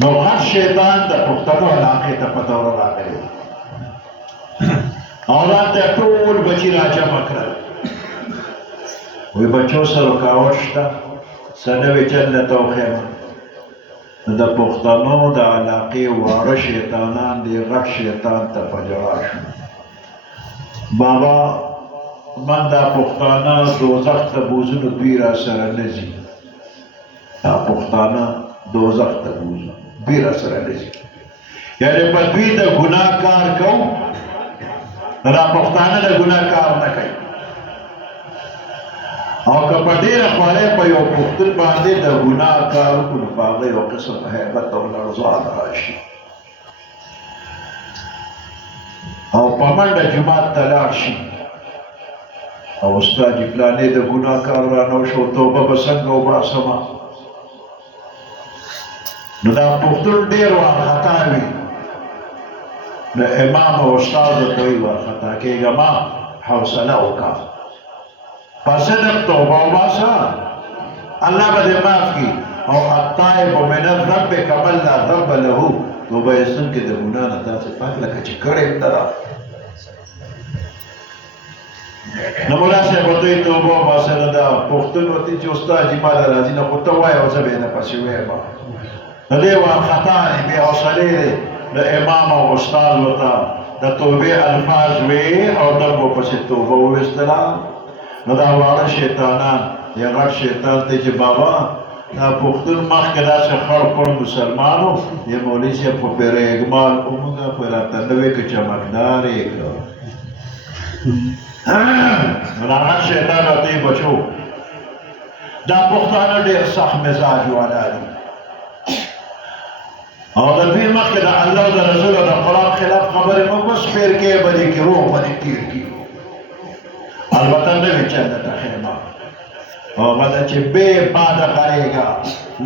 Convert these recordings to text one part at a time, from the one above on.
نو هر شیطان د پښتنو علاقې ته په دوره راغلی او راته ټول بچي راجمع کړل وی بچو سره رکاوټ شته څه نوې چل ته وښیم د پښتنو د علاقې واړه شیطانان دې غټ شیطان ته په جواب شو بابا من دا پښتانه دوزخ ته بوزنو دوی را سره نه ځي دا پښتانه دوزخ ته بوزو دوی را سره نه ځي یعنې په دوی د ګناه کار کوو دا پښتانه د ګناه کار نه کوي او که په ډېره خوارۍ په یو پښتون باندې د ګناه کار وکړو نو په هغه یو قسم هیبت او لړزان راشي او په منډه جومات ته لاړ شي او استاد جي فلانې د ګناه کار رانه وشو توبه به څنګه وباسمه نو دا پښتون ډېر وارخطا وي د امام او استاد ته وایي وارخطا کېږه ما حوصله وکړه په صدق توبه وباسه الله به دې معاف کړي او التائب من الذنب کمن لا ذنب له توبه ایستونکی د ګناه نه داسې پاک لکه چې کړی ته ده نو مولا صاحب ورته وایي توبه وباسه نو دا پښتون ورته چې استاد جي ما له راځي نه خو ته وایه او زه به یې نه پسې وایم نو دی وارخطا دی بې حوصلې دی د امام او استاد ورته د توبې الفاظ وی او دم ورپسې توبه وویستله نو دا واړه شیطانان یا غټ شیطان دی چې بابا دا پښتون مخکې داسې خړ پړ مسلمان و د مولوي صاحب په پیره اګمال وموږه په راته نوې که چمکدار یې کړه نو دا غټ شیطان راته یې بچو دا پښتانه ډېر سخت مزاج والا دي او د دوی مخکې د الله او د رسول او د قرآن خلاف خبرې مه کوه سپېر کې به دې کې روح به دې تېر کړي البته نوې چنده ته خیمه او هغه ده چې بې باده غرېږه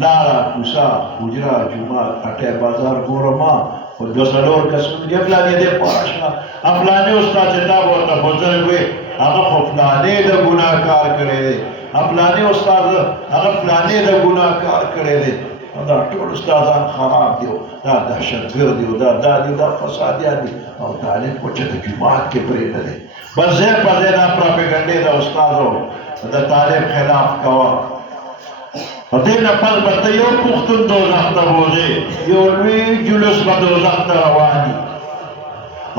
لاره کوڅه حجره جومات هټۍ بازار ګورمه خو دوه څلور کسونه دي فلانې دې پوره شوه فلانې استاد چې تا به ورته بزرګ وې هغه خو فلانې د ګناه کار کړی دی فلانې استاد هغه فلانې د ګناه کار کړی دی دا ټول استادان خراب دي دا دهشتګرد دي دا دي دا فسادیان دي او طالب خو چې د جومات کې پرېږده دی بس ځای په ځای دا پراپګنډې د استادو د طالب خلاف کوه دې نه پس به ته یو پښتون دوزخ ته بوځې یو لوی جلوس به دوزخ ته روان دي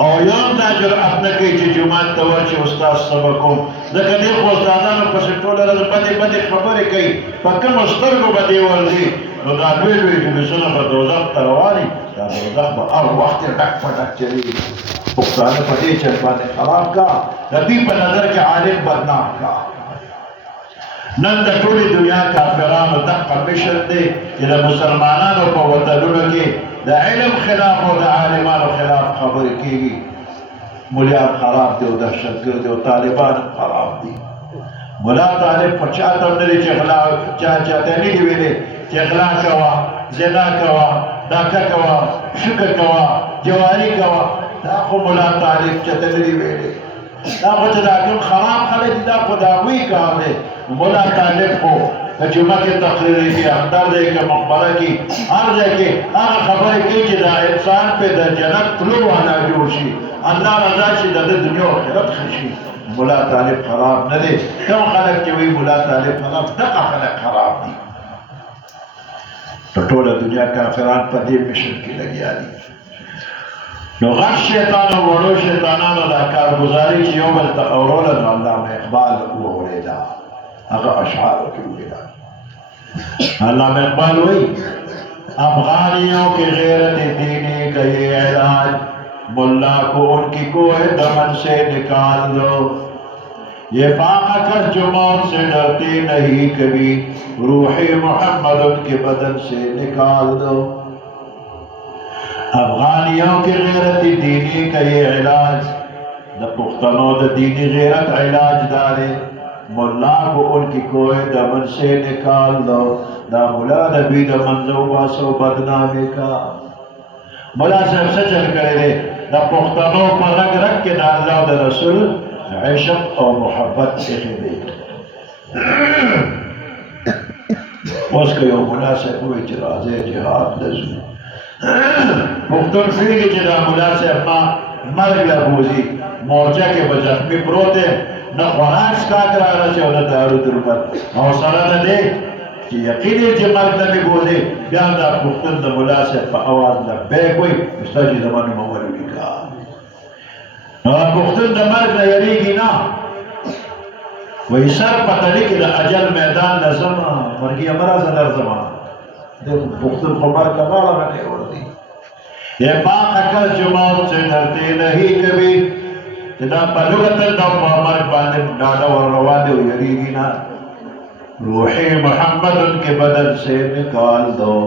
او یو هم دا جرأت نه کوي چې جومات ته ورشي استاد سبق کوم ځکه دې خو استادانو پسې ټوله ورځ بدې بدې خبرې کوي په کومو سترګو به دې ورځي نو دا لوی لوی جلوسونه به دوزخ ته روان دي دا دوزخ به هر وخت یې ډک په ډک چلېږي پښتانه په دې چل باندې خراب کا د دوی په نظر کې عالم بدنام کا نن د ټولې دنیا کافرانو دقه مشر دی چې د مسلمانانو په وطنونو کې د علم خلاف او د عالمانو خلاف خبرې کېږي ملیان خراب دی او دهشتګرد دی او طالبان خراب دي ملا طالب په چاته هم نه دی چې غلا چاته نه دي ویلې چې غلا کوه زنا کوه ډاکه کوه شکه کوه جواري کوه دا خو ملا طالب چاته نه دي ویلې دا خو چې دا کوم خراب خلک دي دا خو د هغوی کار دی مولا طالب خو که جمعه کې تقریر کې اختر دی که مقبره کې هر ځای کې هغه خبرې کوي چې دا انسان پې د جنت تلو والا جوړ شي الله رضا شي د ده دنیا او آخرت ښه شي مولا طالب خراب نه دی کوم خلک چې وایي مولا طالب خراب دغه خلک خراب دي په ټوله دنیا کافران په دې مشن کې لګیا دي نو غټ شیطان او وړو شیطانانو دا کارګزاري چې یو بل ته اوروله نو علامه اقبال واورېده هغه اشعارو کې ولیده علامه اقبال وایي افغانیوں کی غیرت دینی کا یہ علاج ملا کو ان کی کوہ دمن سے نکال دو یہ فاقہ کس جو موت سے ڈرتے نہیں کبھی روح محمد ان کے بدن سے نکال دو افغانیوں کی غیرت دینی کا یہ علاج دا پختنوں دا دینی غیرت علاج دارے ملا کو ان کی کوہ دمن سے نکال دو دا ملا نبی دا منزو باسو بدنامی کا ملا صاحب سچل کرے دے دا پختنوں پر رگ رگ کے دا اللہ دا رسول عشق اور محبت سے دے اس کا یو ملا صاحب ہوئی چرازے جہاد لزو پختون فیلی چې دا ملا صاحب ما مرګ له بوځي مورچه کې به زخمي پروت دی نه خوراک سکاک را رسي او نه دارو درمل او سره ده دی چې یقین یې چې مرګ له مې بوځي بیا دا پختون د ملا صاحب په اواز لبیک وایي استاد چې زما نوم اول ولیکه پختون د مرګ نه یریږي نه وایي سر په تلي کې د اجل میدان له ځمه مرګیه مه راځه درځمه پختون خو مرګ له غاړه باندې ورځي یہ پاک کس جو موت سے ڈرتے نہیں کبھی جدا پلوگتن دا مرگ باندے ڈاڈا اور روانے ہو یریگی نا روح محمد ان کے بدن سے نکال دو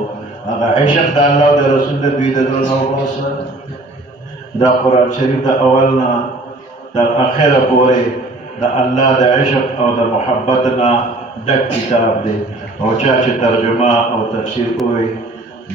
اگر عشق دا اللہ دا رسول دا بید اللہ وصل دا قرآن شریف دا اولنا دا اخیر پورے دا اللہ دا عشق او دا محبتنا دک کتاب دے او چاچے ترجمہ او تفسیر کوئی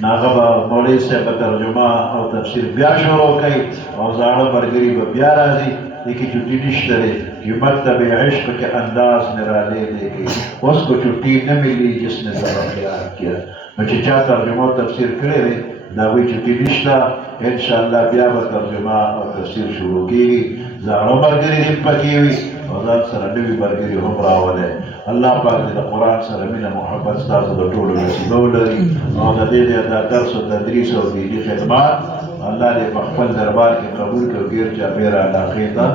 ناغبا مولوی صاحب ترجمه او تفسیر بیا شروع کوي او زاړه برګری به بیا راځي لیکن چټي نشته دی کہ مکتب عشق کے انداز میں را لے لے گی اس کو چھٹی نہ ملی جس نے سبق یاد کیا چې چا ترجمه او تفسیر کړی دی دا وی چھٹی نشته انشاءالله بیا به ترجمه او تفسیر شروع کیږي زاړه برګری دې پکې وي او ځان سره نوي برګری هم راولي الله پاک دې د قرآن سره مینه محبت ستاسو د ټولو نصیب ولري او د دې د درس او تدریس او دیني خدمات الله دې په خپل دربار کې قبول کړي غیر چاپیره علاقې ته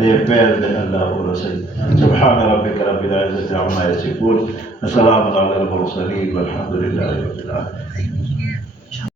دې فیض دې الله ورسوي سبحان ربك رب العزة عما يصفون وسلام على المرسلين والحمد لله رب العالمين